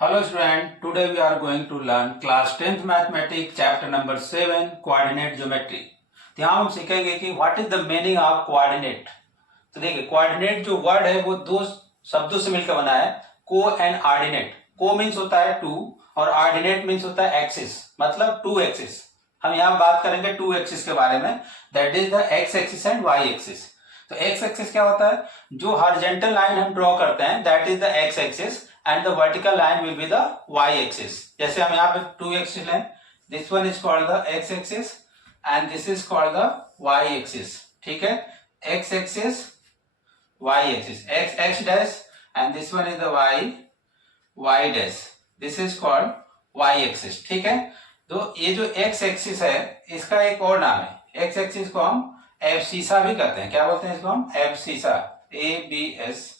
Hello student, today we are going to learn class 10th mathematics chapter number 7 coordinate geometry। तो यहाँ हम सीखेंगे कि what is the meaning of coordinate। तो देखिए coordinate जो वर्ड है वो दो शब्दों से मिलकर बना है, को एंड ऑर्डिनेट। को मीन्स होता है टू और ऑर्डिनेट मीन्स होता है एक्सिस, मतलब टू एक्सिस। हम यहाँ बात करेंगे टू एक्सिस के बारे में, that is the X axis and Y axis. तो एक्स एक्सिस क्या होता है? जो हॉरिजॉन्टल लाइन हम ड्रॉ करते हैं that is the X axis and the vertical line will be the y-axis। जैसे हम यहाँ पे टू एक्सिस लें, this one is called the x-axis and this is called the y-axis। ठीक है, x-axis, y-axis, x dash and this one is the y dash, this is called y-axis। ठीक है, तो ये जो x-axis है इसका एक और नाम है, x-axis को हम एब्सिसा भी कहते हैं। क्या बोलते हैं इसको हम? एब्सिसा, ABSCISSA,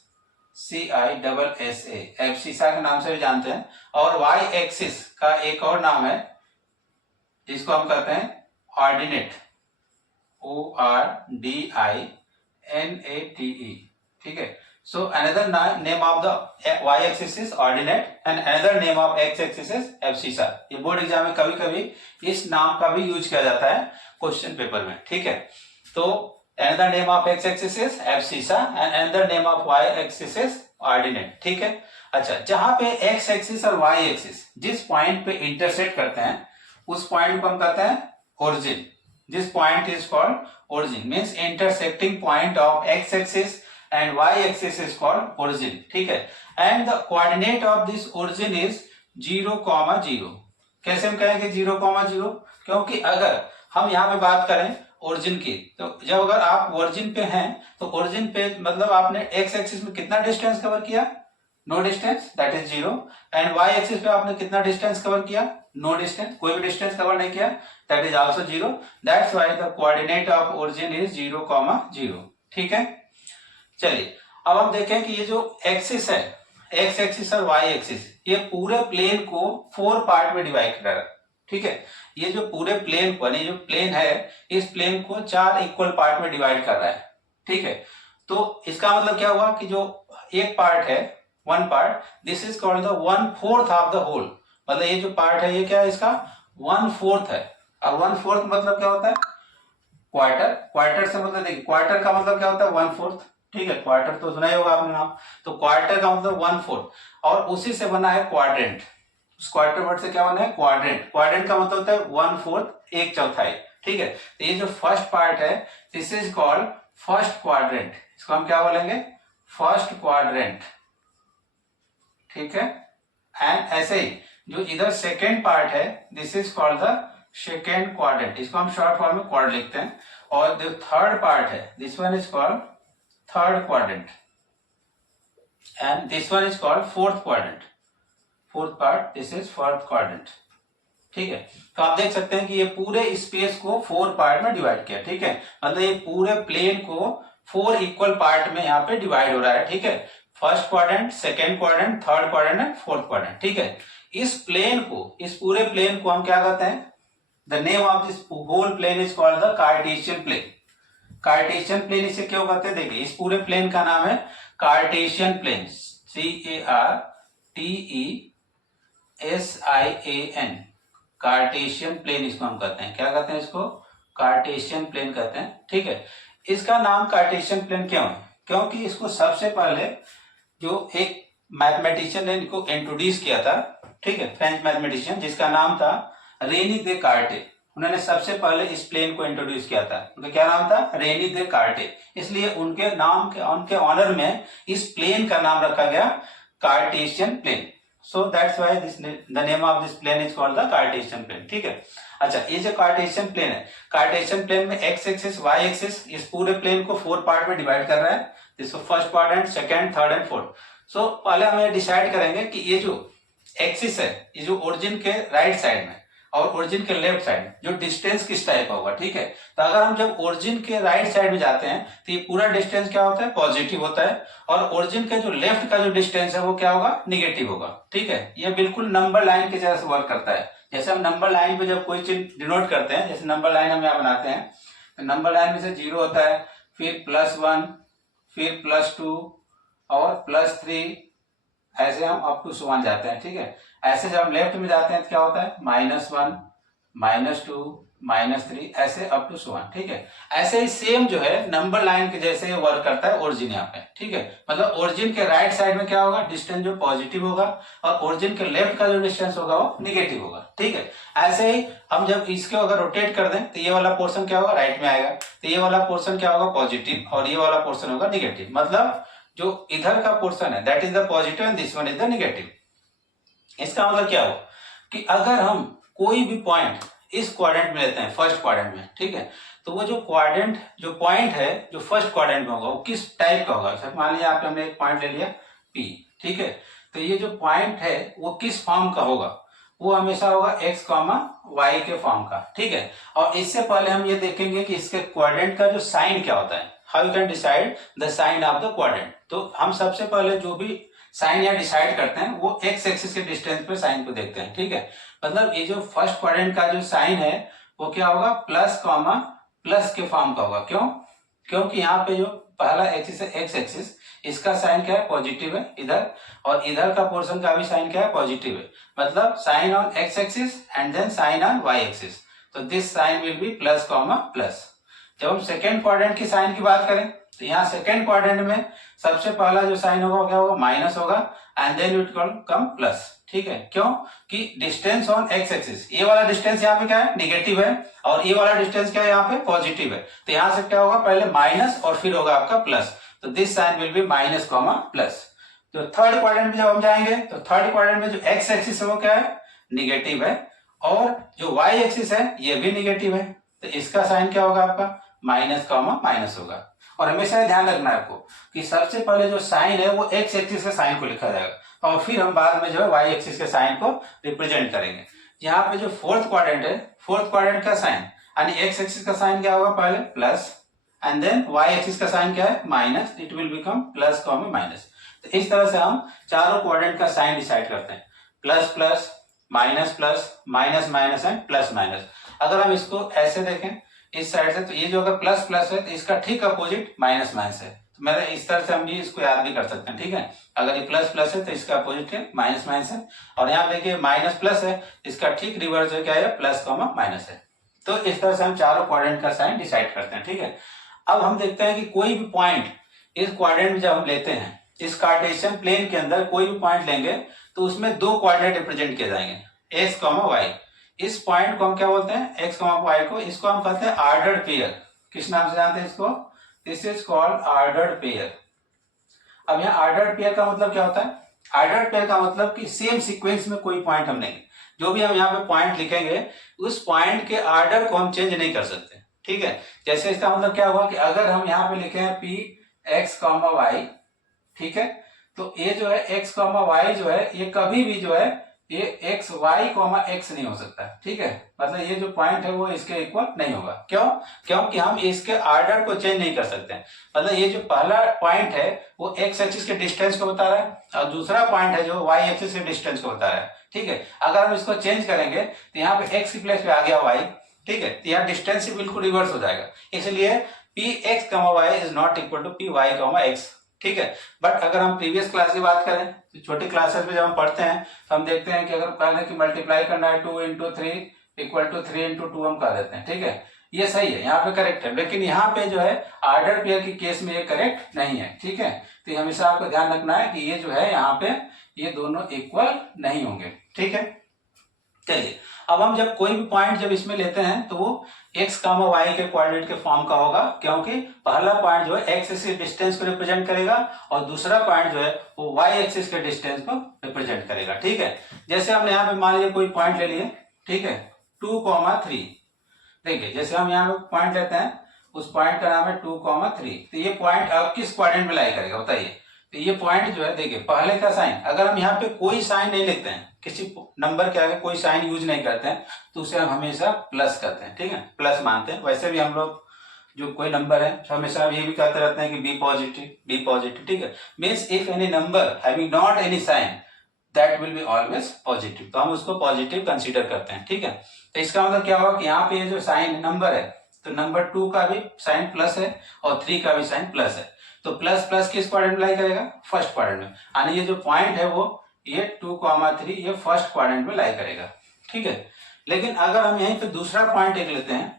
एब्सिसा के नाम से भी जानते हैं। और वाई एक्सिस का एक और नाम है जिसको हम कहते हैं ऑर्डिनेट, ORDINATE। ठीक है, so another name of the Y axis is ordinate and another name of X axis is abscissa. ये बोर्ड एग्जाम में कभी कभी इस नाम का भी यूज किया जाता है क्वेश्चन पेपर में। ठीक है, तो another name of x axis is abscissa and another name of y axis is ordinate। ठीक है, अच्छा, जहां पे x axis और y axis जिस पॉइंट पे इंटरसेक्ट करते हैं उस पॉइंट को हम कहते हैं origin. This point is called origin, means intersecting point of x axis and y axis is called origin। ठीक है, and the coordinate of this origin is 0,0। कैसे हम कहेंगे 0,0? क्योंकि अगर हम यहाँ पे बात करें ओरिजिन की, तो जब अगर आप ओरिजिन पे हैं तो ओरिजिन पे मतलब आपने एक्स एक्सिस में कितना डिस्टेंस कवर किया? No distance, that is 0। And Y axis पे आपने कितना डिस्टेंस कवर किया? नो डिस्टेंस, कोई भी डिस्टेंस कवर नहीं किया, that is also 0। That's why the coordinate of origin is 0,0। ठीक है, चलिए अब हम देखें कि ये जो एक्सिस है, एक्स एक्सिस और वाई एक्सिस, ये पूरे प्लेन को 4 पार्ट में डिवाइड कर रहा है। ठीक है, ये जो पूरे प्लेन को, जो प्लेन है इस प्लेन को 4 इक्वल पार्ट में डिवाइड कर रहा है। ठीक है, तो इसका मतलब क्या हुआ कि जो एक पार्ट है, one part, this is called the 1/4 of the whole. मतलब ये जो पार्ट है ये क्या है? इसका 1/4 है। और 1/4 मतलब क्या होता है? क्वार्टर। क्वार्टर से मतलब देखिए, क्वार्टर का मतलब क्या होता है? 1/4। ठीक है, क्वार्टर तो सुना ही होगा आपने नाम। तो क्वार्टर का मतलब 1/4 और उसी से बना है क्वाड्रेंट। क्वार्टर वर्ड से क्या बना है? क्वाड्रेंट। क्वाड्रेंट का मतलब होता है 1/4, एक चौथाई। ठीक है, तो ये जो फर्स्ट पार्ट है this is called first quadrant. इसको हम क्या बोलेंगे? First quadrant. ठीक है, एंड ऐसे ही जो इधर सेकेंड पार्ट है this is called the second quadrant. इसको हम शॉर्ट फॉर्म में क्वाड लिखते हैं। और जो थर्ड पार्ट है this one is called third quadrant and this one is called fourth quadrant. Fourth part this is fourth quadrant. ठीक है, तो आप देख सकते हैं कि ये पूरे स्पेस को 4 पार्ट में डिवाइड किया। ठीक है, मतलब ये पूरे प्लेन को 4 इक्वल पार्ट में यहाँ पे डिवाइड हो रहा है। ठीक है, first quadrant, second quadrant, third quadrant and fourth quadrant. ठीक है, इस प्लेन को, इस पूरे प्लेन को हम क्या कहते हैं? The name of this whole plane is called the Cartesian plane. Cartesian plane इसे क्यों कहते हैं? देखिए, इस पूरे प्लेन का नाम है Cartesian plane, CARTESIAN, Cartesian plane इसको हम कहते हैं। क्या कहते हैं इसको? कार्टेशियन प्लेन कहते हैं। ठीक है, इसका नाम कार्टेशियन प्लेन क्यों है? क्योंकि इसको सबसे पहले जो एक मैथमेटिशियन ने इनको इंट्रोड्यूस किया था, ठीक है, फ्रेंच मैथमेटिशियन जिसका नाम था रेनी दे कार्टे, उन्होंने सबसे पहले इस प्लेन को इंट्रोड्यूस किया था। उनका क्या नाम था? रेनी दे कार्टे। इसलिए उनके नाम के, उनके ऑनर में इस प्लेन का नाम रखा गया Cartesian plane. So that's why the name of this plane is called the Cartesian plane। ठीक है, अच्छा, ये जो कार्टेशियन प्लेन है, कार्टेशियन प्लेन में एक्स एक्सिस, वाई एक्सिस इस पूरे प्लेन को 4 पार्ट में डिवाइड कर रहा है। इसको first quadrant, second, third and fourth. So पहले हम डिसाइड करेंगे कि ये जो एक्सिस है, ये जो ओरिजिन के राइट साइड में और ओरिजिन के लेफ्ट साइड जो डिस्टेंस किस टाइप का होगा। ठीक है, तो अगर हम जब ओरिजिन के राइट साइड में जाते हैं तो ये पूरा डिस्टेंस क्या होता है? पॉजिटिव होता है। और ओरिजिन के जो लेफ्ट का जो डिस्टेंस है वो क्या होगा? निगेटिव होगा। ठीक है, ये बिल्कुल नंबर लाइन की तरह से वर्क करता है। जैसे हम नंबर लाइन पे जब कोई चीज डिनोट करते हैं, जैसे नंबर लाइन हम यहाँ बनाते हैं, तो नंबर लाइन में से 0 होता है, फिर +1, फिर +2 और +3 ऐसे हम अप टू 1 जाते हैं, ठीक है। ऐसे जब हम लेफ्ट में जाते हैं तो क्या होता है -1, -2, -3, ऐसे अप टू 1, ठीक है। ऐसे ही सेम जो है नंबर लाइन के जैसे वर्क करता है ओरिजिन यहाँ पे, ठीक है। मतलब ओरिजिन के राइट साइड में क्या होगा, डिस्टेंस जो पॉजिटिव होगा, और ओरिजिन के लेफ्ट का जो डिस्टेंस होगा वो निगेटिव होगा, ठीक है। ऐसे ही हम जब इसको अगर रोटेट कर दें तो ये वाला पोर्शन क्या होगा, राइट में आएगा, तो ये वाला पोर्शन क्या होगा, पॉजिटिव, और ये वाला पोर्शन होगा निगेटिव। मतलब जो इधर का पोर्शन है that is the positive and this one is the negative. इसका मतलब क्या हो कि अगर हम कोई भी पॉइंट इस क्वाड्रेंट में लेते हैं, फर्स्ट क्वाड्रेंट में, ठीक है, तो वो जो क्वाड्रेंट जो पॉइंट है जो फर्स्ट क्वाड्रेंट में होगा वो किस टाइप का होगा। मान लिया आप हमने एक पॉइंट ले लिया P, ठीक है, तो ये जो पॉइंट है वो किस फॉर्म का होगा, वो हमेशा होगा x, y के फॉर्म का, ठीक है। और इससे पहले हम ये देखेंगे कि इसके क्वाड्रेंट का जो साइन क्या होता है, how you can decide the sign of the quadrant. तो हम सबसे पहले जो भी साइन या डिसाइड करते हैं वो एक्स एक्सिस के डिस्टेंस पे साइन को देखते हैं, ठीक है। मतलब ये जो फर्स्ट क्वाड्रेंट का जो साइन है वो क्या होगा, प्लस कॉमा प्लस के फॉर्म का होगा। क्यों? क्योंकि यहाँ पे जो पहला एक्सिस है एक्स एक्सिस, इसका साइन क्या है, पॉजिटिव है इधर, और इधर का पोर्शन का भी साइन क्या है, पॉजिटिव है। मतलब sign on X axis and then sign on Y axis, तो this sign will be plus comma plus. जब हम सेकेंड क्वाड्रेंट की साइन की बात करें तो यहाँ सेकेंड क्वाड्रेंट में सबसे पहला जो साइन होगा क्या होगा, माइनस होगा, and then it will come plus, ठीक है। क्यों कि डिस्टेंस ऑन एक्स एक्सिस, ये वाला डिस्टेंस यहाँ पे क्या है, निगेटिव है, और ये वाला डिस्टेंस क्या है, यहाँ पे पॉजिटिव है। तो यहाँ से क्या होगा, पहले माइनस और फिर होगा आपका प्लस, तो this sign will be minus comma plus. तो थर्ड क्वाड्रेंट में जब हम जाएंगे तो थर्ड क्वाड्रेंट में जो एक्स एक्सिस है वो क्या है, निगेटिव है, और जो वाई एक्सिस है ये भी निगेटिव है, तो इसका साइन क्या होगा आपका, माइनस कॉमा माइनस होगा। और हमेशा ध्यान रखना है आपको कि सबसे पहले जो साइन है वो एक्स एक्सिस के साइन को लिखा जाएगा, और फिर हम बाद में जो है वाई एक्सिस के साइन को रिप्रेजेंट करेंगे। यहाँ पे जो फोर्थ क्वाड्रेंट है, फोर्थ क्वाड्रेंट का साइन यानी एक्स एक्सिस का साइन क्या होगा, पहले plus, and then Y axis का साइन क्या है, minus, it will become plus comma minus. तो इस तरह से हम चारों क्वाड्रेंट का साइन डिसाइड करते हैं, plus plus, minus plus, minus minus and plus minus. अगर हम इसको ऐसे देखें इस साइड से, तो ये जो अगर प्लस प्लस है तो इसका ठीक अपोजिट माइनस माइनस है। तो मेरे इस तरह से हम भी इसको याद भी कर सकते हैं, ठीक है। अगर ये प्लस प्लस है तो इसका अपोजिट है माइनस माइनस है, और यहाँ देखिए माइनस प्लस है, इसका ठीक रिवर्स है क्या है, प्लस कॉमा माइनस है। तो इस तरह से हम चारों क्वाड्रेंट का साइन डिसाइड करते हैं, ठीक है। अब हम देखते हैं कि कोई भी पॉइंट इस क्वाड्रेंट में जब हम लेते हैं, इस कार्टेशियन प्लेन के अंदर कोई भी पॉइंट लेंगे तो उसमें दो क्वाड्रेंट रिप्रेजेंट किए जाएंगे, एक्स कॉमा वाई। इस पॉइंट को हम क्या बोलते हैं, एक्स कॉमा वाई को, इसको हम कहते हैं ऑर्डर्ड पेयर। किस नाम से जानते हैं इसको, this is called ordered pair. अब यहाँ ऑर्डर्ड पेयर का मतलब क्या होता है, ऑर्डर्ड पेयर का मतलब कि सेम सीक्वेंस में कोई पॉइंट हम लेंगे, जो भी हम यहाँ पे पॉइंट लिखेंगे उस पॉइंट के ऑर्डर को हम चेंज नहीं कर सकते, ठीक है। जैसे इसका मतलब क्या हुआ कि अगर हम यहाँ पे लिखे हैं पी एक्स कॉमा वाई, ठीक है, तो ये जो है एक्स कॉमा वाई जो है ये कभी भी जो है ये एक्स वाई कॉमा एक्स नहीं हो सकता, ठीक है। मतलब ये जो पॉइंट है वो इसके इक्वल नहीं होगा। क्यों? क्योंकि हम इसके ऑर्डर को चेंज नहीं कर सकते। मतलब ये जो पहला पॉइंट है वो एक्स एक्सिस के डिस्टेंस को बता रहा है, और दूसरा पॉइंट है जो वाई एक्सिस के डिस्टेंस को बता रहा है, ठीक है। अगर हम इसको चेंज करेंगे तो यहाँ पे एक्स की प्लेस पे आ गया वाई, ठीक है, तो यहाँ डिस्टेंस ही बिल्कुल रिवर्स हो जाएगा। इसलिए P X comma Y is not equal to P Y comma X, ठीक है। बट अगर हम प्रीवियस क्लास की बात करें तो छोटी क्लासेस में जब हम पढ़ते हैं तो हम देखते हैं कि अगर कहना कि मल्टीप्लाई करना है 2 into 3 इक्वल टू 3 into 2 हम कह देते हैं, ठीक है। ये सही है, यहाँ पे करेक्ट है, लेकिन यहाँ पे जो है ऑर्डर पेयर की केस में ये करेक्ट नहीं है, ठीक है। तो हमेशा आपको ध्यान रखना है कि ये जो है यहाँ पे ये दोनों इक्वल नहीं होंगे, ठीक है। चलिए अब हम जब कोई भी पॉइंट जब इसमें लेते हैं तो वो x कामा y के कोऑर्डिनेट के फॉर्म का होगा, क्योंकि पहला पॉइंट जो है x एक्सिस के डिस्टेंस को रिप्रेजेंट करेगा और दूसरा पॉइंट जो है वो y एक्सिस के डिस्टेंस को रिप्रेजेंट करेगा, ठीक है। जैसे हमने यहाँ पे मान लिया कोई पॉइंट ले लिए, ठीक है, 2,3। देखिए जैसे हम यहाँ पे पॉइंट लेते हैं उस पॉइंट का नाम है 2,3। तो ये पॉइंट अब किस क्वाड्रेंट में लाई करेगा बताइए। तो ये पॉइंट जो है देखिए पहले का साइन, अगर हम यहाँ पे कोई साइन नहीं लिखते हैं, किसी नंबर के आगे कोई साइन यूज नहीं करते हैं, तो उसे हम हमेशा प्लस करते हैं, ठीक है, प्लस मानते हैं। वैसे भी हम लोग जो कोई नंबर है तो हमेशा ये भी कहते रहते हैं कि बी पॉजिटिव, ठीक है। Means if any number having not any sign that will be always positive, तो हम उसको पॉजिटिव कंसीडर करते हैं, ठीक है। तो इसका मतलब क्या होगा कि यहाँ पे ये जो साइन नंबर है तो नंबर 2 का भी साइन प्लस है और 3 का भी साइन प्लस है। तो प्लस प्लस किस क्वाड्रेंट में लाई करेगा? फर्स्ट क्वाड्रेंट में। यानी ये जो पॉइंट है वो ये 2,3 ये फर्स्ट क्वाड्रेंट में लाई करेगा, ठीक है। लेकिन अगर हम यहीं पे दूसरा पॉइंट एक लेते हैं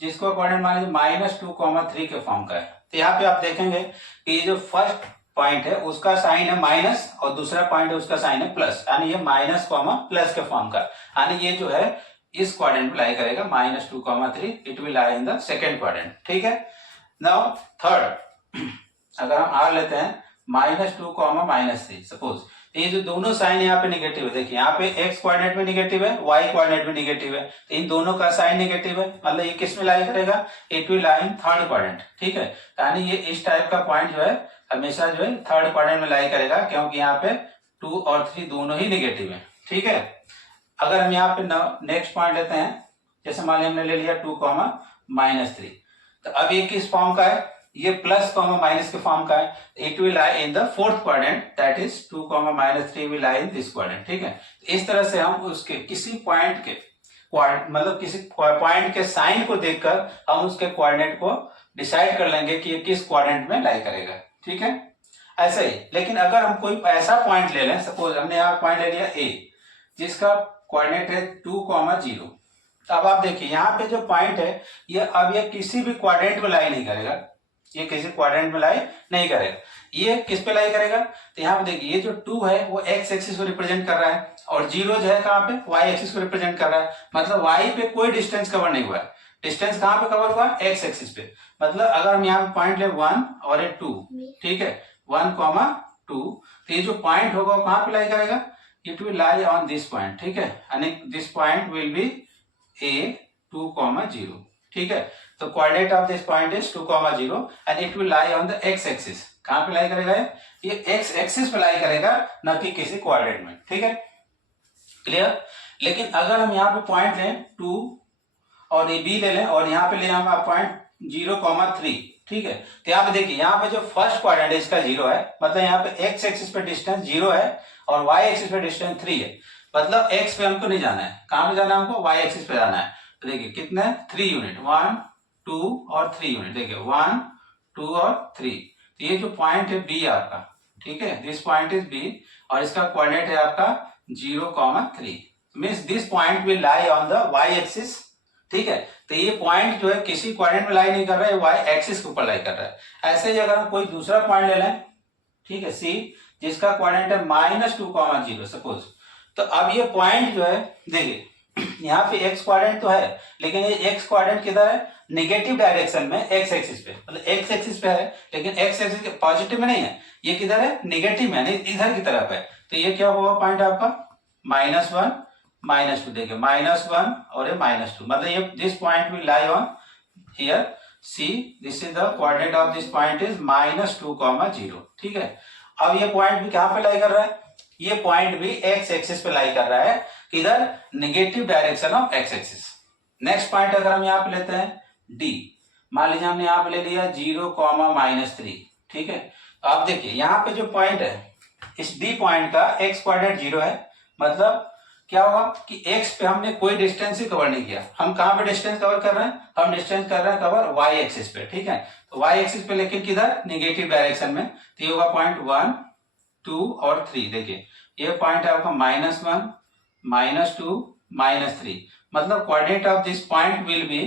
जिसको क्वाड्रेंट मान लीजिए -2,3 के फॉर्म का है, तो यहाँ पे आप देखेंगे कि ये जो फर्स्ट पॉइंट है उसका साइन है माइनस और दूसरा पॉइंट है उसका साइन है प्लस, यानी ये माइनस कॉमा प्लस के फॉर्म का, यानी ये जो है इस क्वाड्रेंट में लाई करेगा -2,3, it will lie in the second quadrant, ठीक है। नाउ थर्ड, अगर हम आर लेते हैं -2, सपोज ये जो दोनों साइन यहाँ पे निगेटिव है, देखिए यहाँ पे एक्स क्वाड्रेंट में निगेटिव है, वाई क्वाड्रेंट में निगेटिव है, तो इन दोनों का साइन निगेटिव है, मतलब ये किस में लाई करेगा? It will lie in third quadrant, ठीक है। यानी ये इस टाइप का पॉइंट जो है हमेशा जो है थर्ड क्वाड्रेंट में लाई करेगा, क्योंकि यहाँ पे 2 और 3 दोनों ही निगेटिव है, ठीक है। अगर हम यहाँ पे नेक्स्ट पॉइंट लेते हैं, जैसे मान लिया हमने ले लिया 2,-3, तो अब ये किस फॉर्म का है? ये प्लस कॉमा माइनस के फॉर्म का है, it will lie in the fourth quadrant, that is 2,-3 will lie in this quadrant, ठीक है। इस तरह से हम उसके किसी पॉइंट के मतलब किसी पॉइंट के साइन को देखकर हम उसके कोऑर्डिनेट को डिसाइड कर लेंगे कि ये किस क्वाड्रेंट में लाई करेगा, ठीक है। ऐसे ही, लेकिन अगर हम कोई ऐसा पॉइंट ले लें, सपोज हमने यहाँ पॉइंट ले लिया ए जिसका कोऑर्डिनेट है 2,0, तो अब आप देखिए यहाँ पे जो पॉइंट है ये अब ये किसी भी क्वाड्रेंट में लाई नहीं करेगा, ये किसी क्वाड्रेंट में लाई नहीं करेगा, ये किस पे लाई करेगा? तो यहाँ पे देखिए ये जो 2 है वो एक्स एक्सिस को रिप्रेजेंट कर रहा है और 0 जो है कहाँ पे? वाई एक्सिस को रिप्रेजेंट कर रहा है, मतलब वाई पे कोई डिस्टेंस कवर नहीं हुआ है, डिस्टेंस कहाँ पे कवर हुआ? एक्स एक्सिस पे। मतलब अगर हम यहाँ पे पॉइंट ले 1 और 2, ठीक है, 1,2, तो ये जो पॉइंट होगा वो कहाँ पे लाई करेगा? It will lie on this point, ठीक है, यानी दिस पॉइंट विल बी ए 2,0, ठीक है। तो coordinate of this point is 2,0 and it will lie on the X axis. कहां पे लाई करेगा? ये एक्स एक्सिस पे लाई करेगा, ना कि किसी कोऑर्डिनेट में, ठीक है, क्लियर। लेकिन अगर हम यहाँ पे पॉइंट लें 2 और ये बी ले लें और यहाँ पे ले हम पॉइंट 0,3, ठीक है, तो यहाँ पे देखिए यहाँ पे जो फर्स्ट क्वाड्रेंट है इसका 0 है, मतलब यहाँ पे एक्स एक्सिस पे डिस्टेंस 0 है और वाई एक्सिस पे डिस्टेंस 3 है, मतलब एक्स पे हमको नहीं जाना है, कहां पे जाना है हमको? वाई एक्सिस पे जाना है। तो देखिए कितने 3 यूनिट, 1, 2 और 3 यूनिट, देखिए 1, 2 और 3, तो ये जो पॉइंट है बी आपका, ठीक है, दिस पॉइंट इज बी और इसका कोऑर्डिनेट है आपका 0,3, means this point will lie on the Y axis, ठीक है। तो ये पॉइंट जो है किसी क्वाड्रेंट में लाई नहीं कर रहा है, वाई एक्सिस के ऊपर लाई कर रहा है। ऐसे ही अगर हम कोई दूसरा पॉइंट ले लें, ठीक है, सी, जिसका कोऑर्डिनेट है -2,0, सपोज, तो अब ये पॉइंट जो है देखिए यहाँ पे एक्स क्वाड्रेंट तो है, लेकिन ये एक्स क्वाड्रेंट किधर है? नेगेटिव डायरेक्शन में एक्स एक्सिस पे, मतलब एक्स एक्सिस पे है, लेकिन एक्स एक्सिस पॉजिटिव में नहीं है, ये किधर है? नेगेटिव में, नहीं इधर की तरफ है। तो ये क्या होगा पॉइंट आपका? -1, -2, देखिए -1 और ये -2, मतलब ये this point will lie on here see, this is the coordinate of this point is -2,0, ठीक है। अब ये पॉइंट भी कहां पे लाई कर रहा है? ये पॉइंट भी एक्स एक्सिस पे लाई कर रहा है, किधर? Negative direction of X axis. Next point अगर हम यहाँ पे लेते हैं डी, मान लीजिए हमने यहाँ पे ले लिया 0,-3, ठीक है। तो आप देखिए यहाँ पे जो पॉइंट है इस डी पॉइंट का एक्स क्वाड्रेंट 0 है, मतलब क्या होगा कि एक्स पे हमने कोई डिस्टेंस ही कवर नहीं किया। हम कहां पे डिस्टेंस कवर कर रहे हैं? हम डिस्टेंस कर रहे हैं कवर वाई एक्सिस पे, ठीक है। तो वाई एक्सिस पे लेकिन किधर? नेगेटिव डायरेक्शन में, तो ये होगा पॉइंट 1, 2 और 3, देखिए ये पॉइंट है आपका -1, -2, -3, मतलब coordinate of this point will be,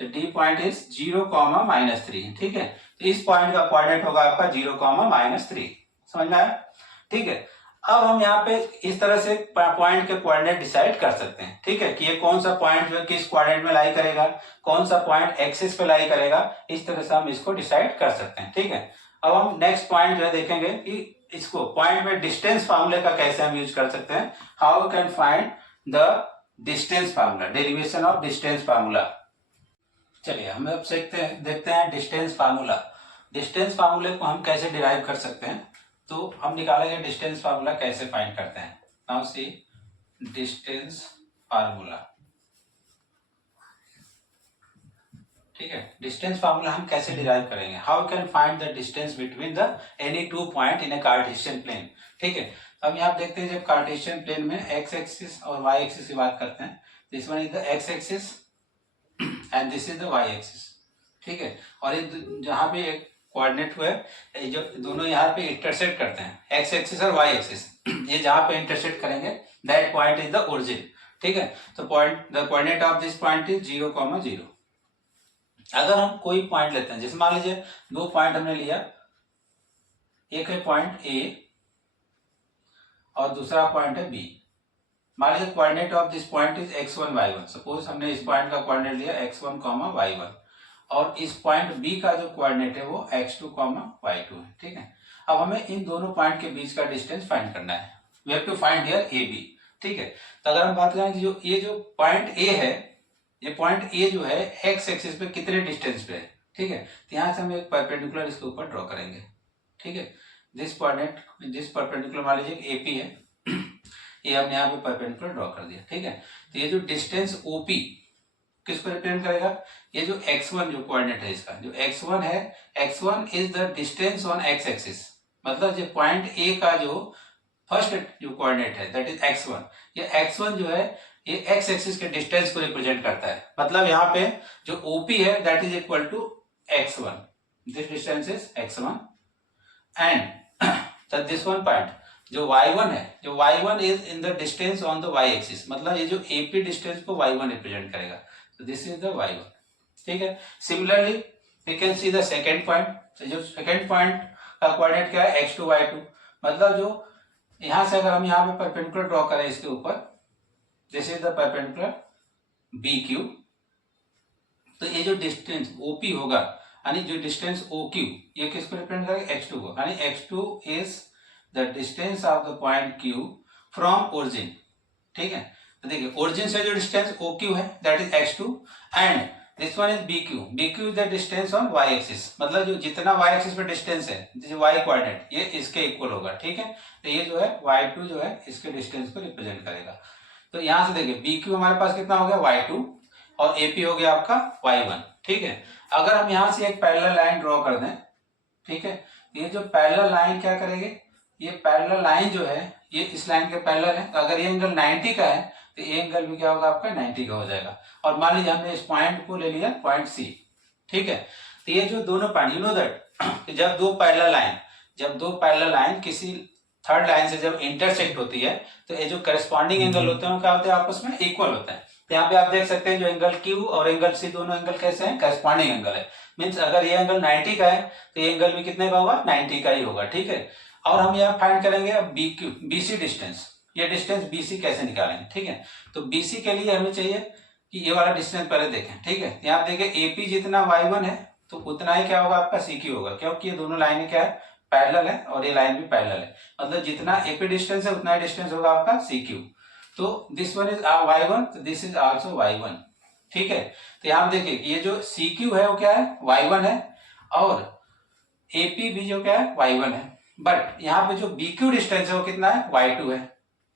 the D point is 0,-3, ठीक है। तो इस पॉइंट का कोऑर्डिनेट होगा आपका 0,-3, समझ में आया? ठीक है। अब हम यहाँ पे इस तरह से पॉइंट के कोऑर्डिनेट डिसाइड कर सकते हैं, ठीक है, कि ये कौन सा पॉइंट जो है किस क्वाड्रेंट में लाई करेगा, कौन सा पॉइंट एक्सिस पे लाई करेगा, इस तरह से हम इसको डिसाइड कर सकते हैं, ठीक है। अब हम नेक्स्ट पॉइंट जो है देखेंगे कि इसको पॉइंट में डिस्टेंस फार्मूले का कैसे हम यूज कर सकते हैं, how can find the distance formula, derivation of distance formula. चलिए हम अब देखते हैं डिस्टेंस फार्मूला। डिस्टेंस फार्मूले को हम कैसे डिराइव कर सकते हैं, तो हम निकालेंगे डिस्टेंस फार्मूला कैसे फाइंड करते हैं। नाउ सी डिस्टेंस फार्मूला, ठीक है। डिस्टेंस फार्मूला हम कैसे डिराइव करेंगे, how can find the distance between the any two point in a Cartesian plane, ठीक है। तो हम यहाँ देखते हैं जब कार्टेशियन प्लेन में एक्स एक्सिस और वाई एक्सिस की बात करते हैं, this one is the X axis and this is the Y axis, ठीक है। और जहां पे एक कोऑर्डिनेट हुए जो दोनों यहाँ पे इंटरसेक्ट करते हैं, एक्स एक्सिस और वाई एक्सिस, ये जहाँ पे इंटरसेक्ट करेंगे that point is the origin. ठीक है, तो the coordinate of this point is 0,0। अगर हम कोई पॉइंट लेते हैं, जैसे मान लीजिए दो पॉइंट हमने लिया, एक है पॉइंट ए और दूसरा पॉइंट है बी। मान लीजिए coordinate of this point is x1 y1। Suppose हमने इस पॉइंट का कोऑर्डिनेट लिया x1, y1 और इस पॉइंट बी का जो कोऑर्डिनेट है वो x2, y2 है। ठीक है, अब हमें इन दोनों पॉइंट के बीच का डिस्टेंस फाइंड करना है। We have to find here A B. ठीक है, तो अगर हम बात करें जो ये जो पॉइंट ए है, ये पॉइंट ए जो है एक्स एक्सिस पे कितने डिस्टेंस पे है। ठीक है, तो यहाँ से हम एक परपेंडिकुलर इसके ऊपर ड्रॉ करेंगे। ठीक है, दिस परपेंडिकुलर मान लीजिए एपी है, ये हमने यहाँ पे परपेंडिकुलर ड्रॉ कर दिया। ठीक है, तो ये जो डिस्टेंस ओपी किसको रिप्रेजेंट करेगा, ये जो x1 जो कोऑर्डिनेट है इसका, जो x1 है, x1 is the distance on x axis. मतलब जो पॉइंट ए का जो फर्स्ट जो कोऑर्डिनेट है दैट इज x1, ये x1 जो है ये x एक्सिस के डिस्टेंस को रिप्रेजेंट करता है। मतलब यहाँ पे जो OP है that is equal to x1, this distance is x1 and this one point जो y1 है, जो y1 is in the distance on the y axis. मतलब ये जो AP डिस्टेंस को y1 रिप्रेजेंट करेगा, so this is the y1। ठीक है, similarly we can see the second point. तो जो सेकेंड पॉइंट का कोऑर्डिनेट क्या है x2 y2। मतलब जो यहां से अगर हम यहाँ पे परपेंडिकुलर ड्रॉ करें इसके ऊपर, this is the perpendicular BQ, तो ये जो डिस्टेंस OP होगा यानी जो डिस्टेंस OQ ये किसको रिप्रेजेंट करेगा, x2 को, यानी x2 is the distance of the point Q from origin. ठीक है, तो देखिए ओरिजिन से जो डिस्टेंस OQ है that is x2 and this one is BQ। BQ is the distance on y axis. मतलब जो जितना y एक्सिस पे डिस्टेंस है, जो y कोऑर्डिनेट ये इसके इक्वल होगा। ठीक है, तो ये जो है y2 जो है इसके डिस्टेंस को रिप्रेजेंट करेगा। तो यहां से देखिए BQ हमारे पास कितना हो गया y2 और AP हो गया आपका y1। ठीक है, अगर हम यहां से एक पैरेलल लाइन ड्रॉ कर दें, ठीक है, ये जो पैरेलल लाइन क्या करेगी, ये पैरेलल लाइन जो है ये इस लाइन के पैरेलल है। तो अगर ये एंगल 90 का है तो ये एंगल भी क्या होगा आपका 90 का हो जाएगा। और मान लीजिए हमने इस पॉइंट को ले लिया पॉइंट C। ठीक है, तो ये जो दोनों पॉइंट, यू नो दैट जब दो पैरेलल लाइन किसी थर्ड लाइन से जब इंटरसेक्ट होती है तो ये जो करस्पॉन्डिंग एंगल होते हैं क्या होते हैं, आपस में इक्वल होते हैं। तो यहाँ पे आप देख सकते हैं जो एंगल Q और एंगल C दोनों एंगल कैसे हैं, करस्पॉन्डिंग एंगल है। मींस अगर ये एंगल 90 का है तो ये एंगल भी कितने का होगा, 90 का ही होगा। ठीक है, और हम यहाँ फाइंड करेंगे BC डिस्टेंस। ये डिस्टेंस BC कैसे निकालेंगे। ठीक है, तो BC के लिए हमें चाहिए कि ये वाला डिस्टेंस पहले देखें। ठीक है, यहाँ देखिए AP जितना y1 है तो उतना ही क्या होगा आपका CQ होगा, क्योंकि ये दोनों लाइनें क्या है, पैरेलल है और ये लाइन भी पैरेलल है। मतलब जितना AP डिस्टेंस है उतना ही डिस्टेंस होगा आपका CQ। तो दिस वन इज y1, तो दिस इज आल्सो y1। ठीक है, तो यहाँ देखिए ये जो CQ है वो क्या है, y1 है और AP भी जो क्या है y1 है। बट यहाँ पे जो BQ डिस्टेंस है वो कितना है, y2 है।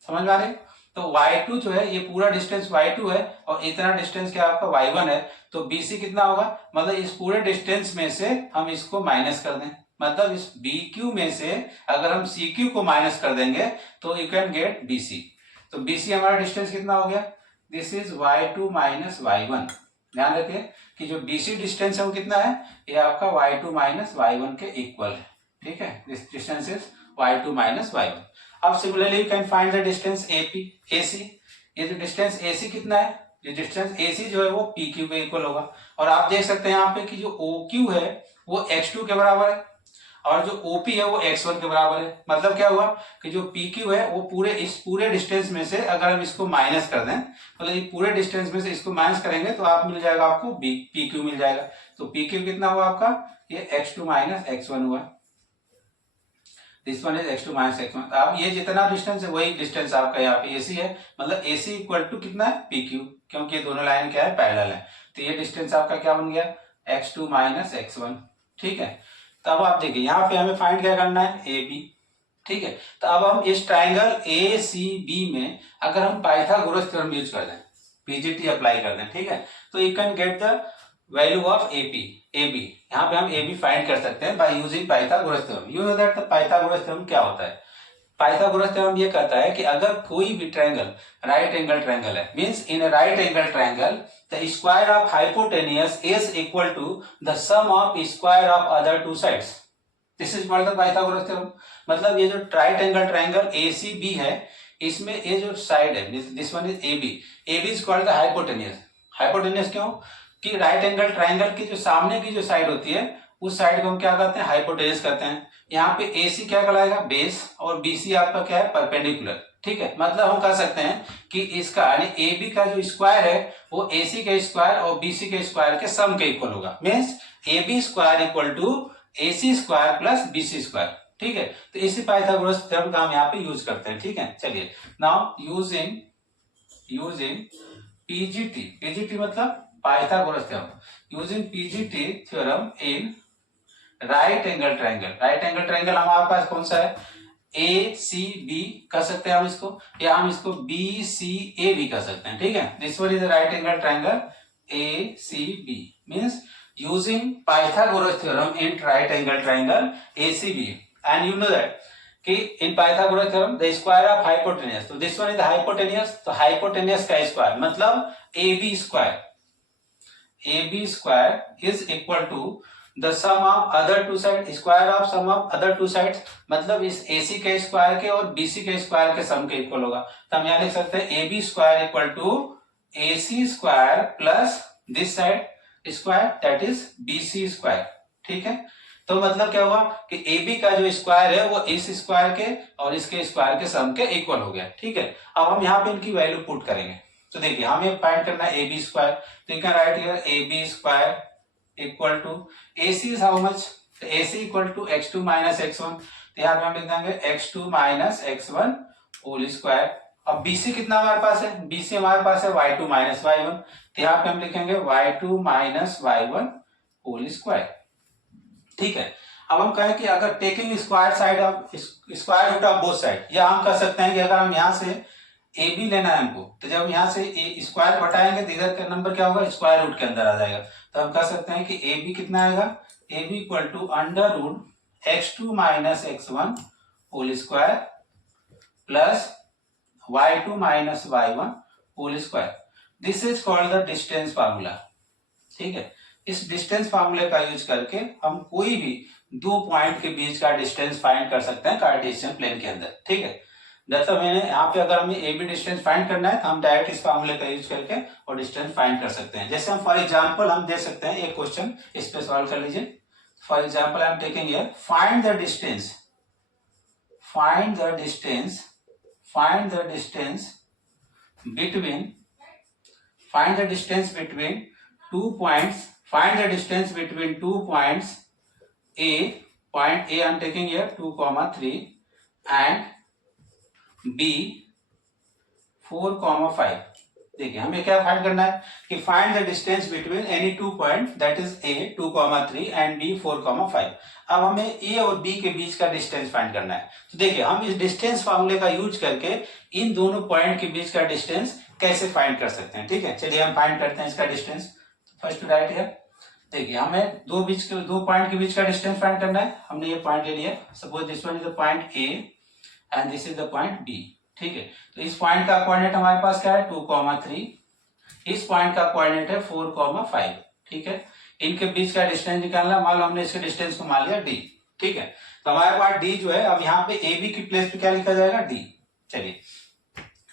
समझ में आ रही है, तो y2 जो है ये पूरा डिस्टेंस y2 है और इतना डिस्टेंस क्या आपका y1 है। तो BC कितना होगा, मतलब इस पूरे डिस्टेंस में से हम इसको माइनस कर दें। मतलब इस BQ में से अगर हम CQ को माइनस कर देंगे तो यू कैन गेट BC। तो BC हमारा डिस्टेंस कितना हो गया, this is y2 minus y1। ध्यान रखिए कि जो BC डिस्टेंस है वो कितना है, ये आपका y2 माइनस y1 के इक्वल है। ठीक है, this distance is y2 minus y1। अब similarly you can find the distance AC। ये जो डिस्टेंस AC कितना है, ये डिस्टेंस AC जो है वो PQ के इक्वल होगा। और आप देख सकते हैं यहाँ पे कि जो OQ है वो x2 के बराबर है और जो OP है वो x1 के बराबर है। मतलब क्या हुआ कि जो PQ है वो इस पूरे डिस्टेंस में से अगर हम इसको माइनस कर दें, मतलब ये पूरे डिस्टेंस में से इसको माइनस करेंगे तो आप मिल जाएगा आपको PQ मिल जाएगा। तो PQ कितना हुआ आपका, ये x2 माइनस x1 हुआ। This one is x2 minus x1। अब ये जितना डिस्टेंस है वही डिस्टेंस आपका यहाँ पे AC है। मतलब AC इक्वल टू कितना है, PQ, क्योंकि ये दोनों लाइन क्या है, पैरेलल है। तो ये डिस्टेंस आपका क्या बन गया, x2 माइनस x1। ठीक है, तो अब आप देखिए यहाँ पे हमें फाइंड क्या करना है, AB। ठीक है, तो अब हम इस ट्राइंगल ACB में अगर हम पाइथागोरस थ्योरम यूज कर दें, PGT अप्लाई कर दें, ठीक है, तो you can get the value of AB। यहाँ पे हम AB फाइंड कर सकते हैं by using Pythagoras theorem. You know that the Pythagoras theorem क्या होता है, पाइथागोरस थ्योरम ये कहता है कि अगर कोई भी ट्रायंगल राइट एंगल ट्रायंगल है, means in a right angle triangle the square of hypotenuse is equal to the sum of square of other two sides. This is called the Pythagoras theorem. मतलब ये जो right angle triangle ACB है, इसमें ये जो side है, this one is AB, AB is called the hypotenuse. Hypotenuse क्यों? कि राइट एंगल ट्रायंगल की जो सामने की जो साइड होती है, उस साइड को हम क्या कहते हैं? हाइपोटेनियस कहते हैं। यहाँ पे AC क्या कहलाएगा? बेस, और BC आपका क्या है? परपेंडिकुलर। ठीक है, मतलब हम कह सकते हैं कि इसका यानी AB का जो स्क्वायर है वो AC के स्क्वायर और BC के स्क्वायर के सम के इक्वल होगा। Means AB square equal to AC square plus BC square. ठीक है, तो इसी पाइथागोरस थ्योरम का हम यहाँ पे यूज करते हैं। ठीक है, चलिए नाउ यूजिंग PGT मतलब Pythagoras theorem, using PGT theorem in right angle triangle. Right angle triangle हमारे पास कौन सा है? ACB कह सकते हैं हम इसको, या हम इसको BCA भी कह सकते हैं। ठीक है, this one is right angle triangle ACB, means using Pythagoras theorem in right angle triangle ACB, and you know that कि in Pythagoras theorem the square of hypotenuse, तो दिस वन इज हाइपोटेनियस, तो hypotenuse का square मतलब AB square is equal to the sum of other two side, square of sum of other two sides, मतलब इस AC के square के और BC के स्क्वायर के सम के इक्वल होगा। तो हम यहाँ लिख सकते हैं AB square equal to AC square plus this side square that is BC square. ठीक है, तो मतलब क्या हुआ कि AB का जो स्क्वायर है वो इस स्क्वायर के और इसके स्क्वायर के सम के इक्वल हो गया। ठीक है, अब हम यहाँ पे इनकी वैल्यू पुट करेंगे। तो देखिए हमें फाइंड करना है AB स्क्वायर, तो you can write here AB square equal to AC is how much? AC equal to x2 minus x1, तो यहाँ पे हम लिख देंगे x2 minus x1 whole square. अब BC कितना हमारे पास है? BC हमारे पास है y2 माइनस y1, तो यहाँ पे हम लिखेंगे y2 minus y1 whole square. ठीक है, अब हम कहें कि अगर taking square side of square root of both side, या हम कह सकते हैं कि अगर हम यहाँ से AB लेना है हमको, तो जब यहाँ से स्क्वायर घटाएंगे तो इधर का नंबर क्या होगा? स्क्वायर रूट के अंदर आ जाएगा। तो हम कह सकते हैं कि AB कितना आएगा? AB equal to under root x2 minus x1 whole square plus y2 minus y1 whole square. This is called the distance formula. ठीक है, इस डिस्टेंस फार्मूले का यूज करके हम कोई भी दो पॉइंट के बीच का डिस्टेंस फाइंड कर सकते हैं कार्टेशियन प्लेन के अंदर। ठीक है, जैसा मैंने यहाँ पे अगर हमें AB डिस्टेंस फाइंड करना है तो हम डायरेक्ट इस फार्मूले का यूज करके और डिस्टेंस फाइंड कर सकते हैं। जैसे हम फॉर एग्जांपल हम दे सकते हैं एक क्वेश्चन, इस पे सॉल्व कर लीजिए। For example I am taking here find the distance between two points, find the distance between 2 points A, point A I am taking here 2,3 and B 4,5। देखिए हमें क्या फाइंड करना है कि find the distance between any two point that is A 2,3 and B 4,5। अब हमें A और B के बीच का डिस्टेंस फाइंड करना है। तो देखिए हम इस डिस्टेंस फार्मूले का यूज करके इन दोनों पॉइंट के बीच का डिस्टेंस कैसे फाइंड कर सकते हैं। ठीक है, चलिए हम फाइंड करते हैं इसका डिस्टेंस। फर्स्ट राइट है, देखिए हमें दो पॉइंट के बीच का डिस्टेंस फाइंड करना है। हमने ये पॉइंट ले लिया, suppose this one is the point A and this is the point B। ठीक है, तो इस पॉइंट का कोऑर्डिनेट हमारे पास क्या है? 2,3, इस पॉइंट का कोऑर्डिनेट है 4,5। ठीक है, इनके बीच का डिस्टेंस निकालना, मान लो हमने इसके डिस्टेंस को मान लिया D। ठीक है, तो हमारे पास D जो है, अब यहाँ पे AB की प्लेस पे क्या लिखा जाएगा? D। चलिए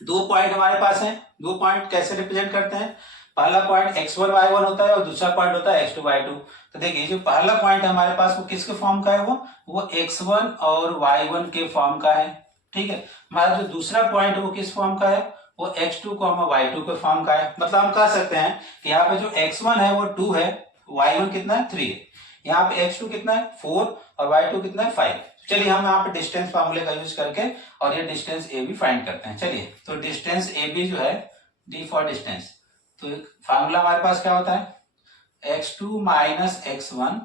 दो पॉइंट हमारे पास हैं, दो पॉइंट कैसे रिप्रेजेंट करते हैं? पहला पॉइंट x1 y1 होता है और दूसरा पॉइंट होता है x2 y2। तो देखिए जो पहला पॉइंट हमारे पास वो किसके फॉर्म का है? वो x1 और y1 के फॉर्म का है। ठीक है, हमारा जो दूसरा पॉइंट वो किस फॉर्म का है? वो x2 y2 के फॉर्म का है। मतलब हम कह सकते हैं कि यहाँ पे जो x1 है वो 2 है, y1 कितना है? 3 है। यहाँ पे x2 कितना है? 4 और y2 कितना है? 5। चलिए हम यहाँ पे डिस्टेंस फार्मूले का यूज करके और ये डिस्टेंस AB फाइंड करते हैं। चलिए तो डिस्टेंस AB जो है, D फॉर डिस्टेंस, तो फार्मूला हमारे पास क्या होता है? x2 minus x1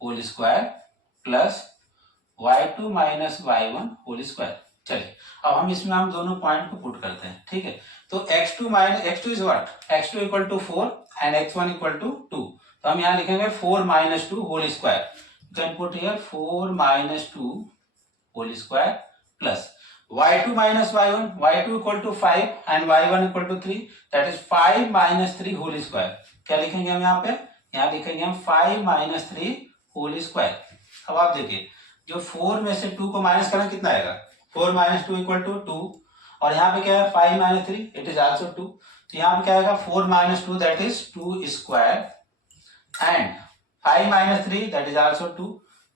whole square plus y2 minus y1 whole square. चलिए अब हम इसमें हम दोनों पॉइंट को पुट करते हैं। ठीक है, तो x2 minus x2 is what? x2 equal to 4 and x1 equal to 2। तो हम यहाँ लिखेंगे 4 minus 2 whole square. Can put here 4 minus 2 whole square plus y2 minus y1, y2 equal to 5 and y1 equal to 3, that is 5 minus 3 whole square. क्या लिखेंगे हम यहाँ पे? यहाँ लिखेंगे हम 5 minus 3 whole square. अब आप देखिए जो 4 में से 2 को माइनस करना कितना आएगा? 4 minus 2 equal to 2 और यहाँ पे क्या है 5 minus 3 it is also 2. तो यहाँ पे क्या आएगा 4 minus 2 that is 2 square and 5 minus 3 that is also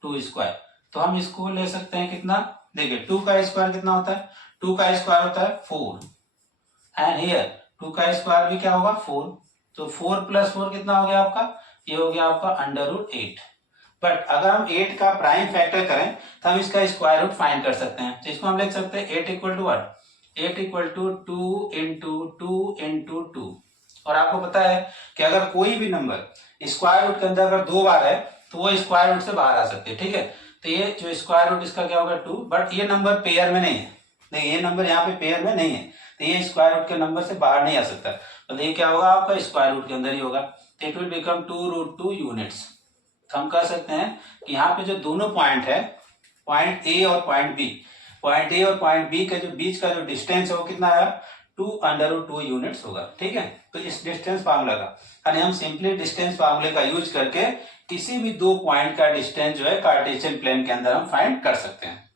2 square. तो हम इसको ले सकते हैं कितना? देखिए 2 का स्क्वायर कितना होता है? 2 का स्क्वायर होता है 4 एंड हियर 2 का स्क्वायर भी क्या होगा 4. तो 4 प्लस 4 कितना हो गया आपका? ये हो गया आपका √8. बट अगर हम 8 का प्राइम फैक्टर करें तो हम इसका स्क्वायर रूट फाइंड कर सकते हैं. तो इसको हम लिख सकते हैं 8 equal to what? 8 equal to 2 into 2 into 2. और आपको पता है कि अगर कोई भी नंबर स्क्वायर रूट के अंदर अगर 2 बार है तो वो स्क्वायर रूट से बाहर आ सकते हैं. ठीक है, तो ये जो स्क्वायर रूट इसका क्या होगा 2. बट ये नंबर पेयर में नहीं है. देखिए ये नंबर यहाँ पे पेयर में नहीं है तो ये स्क्वायर रूट के नंबर से बाहर नहीं आ सकता. तो ये क्या होगा आपका स्क्वायर रूट के अंदर ही होगा. तो इट विल बिकम 2√2 यूनिट्स. तो हम कह सकते हैं कि यहाँ पे जो दोनों पॉइंट है पॉइंट ए और पॉइंट बी, पॉइंट ए और पॉइंट बी के जो बीच का जो डिस्टेंस है वो कितना है 2√2 यूनिट्स होगा. ठीक है, तो इस डिस्टेंस फार्मूला का यानी हम सिंपली डिस्टेंस फार्मूले का यूज करके किसी भी दो पॉइंट का डिस्टेंस जो है कार्टेशियन प्लेन के अंदर हम फाइंड कर सकते हैं.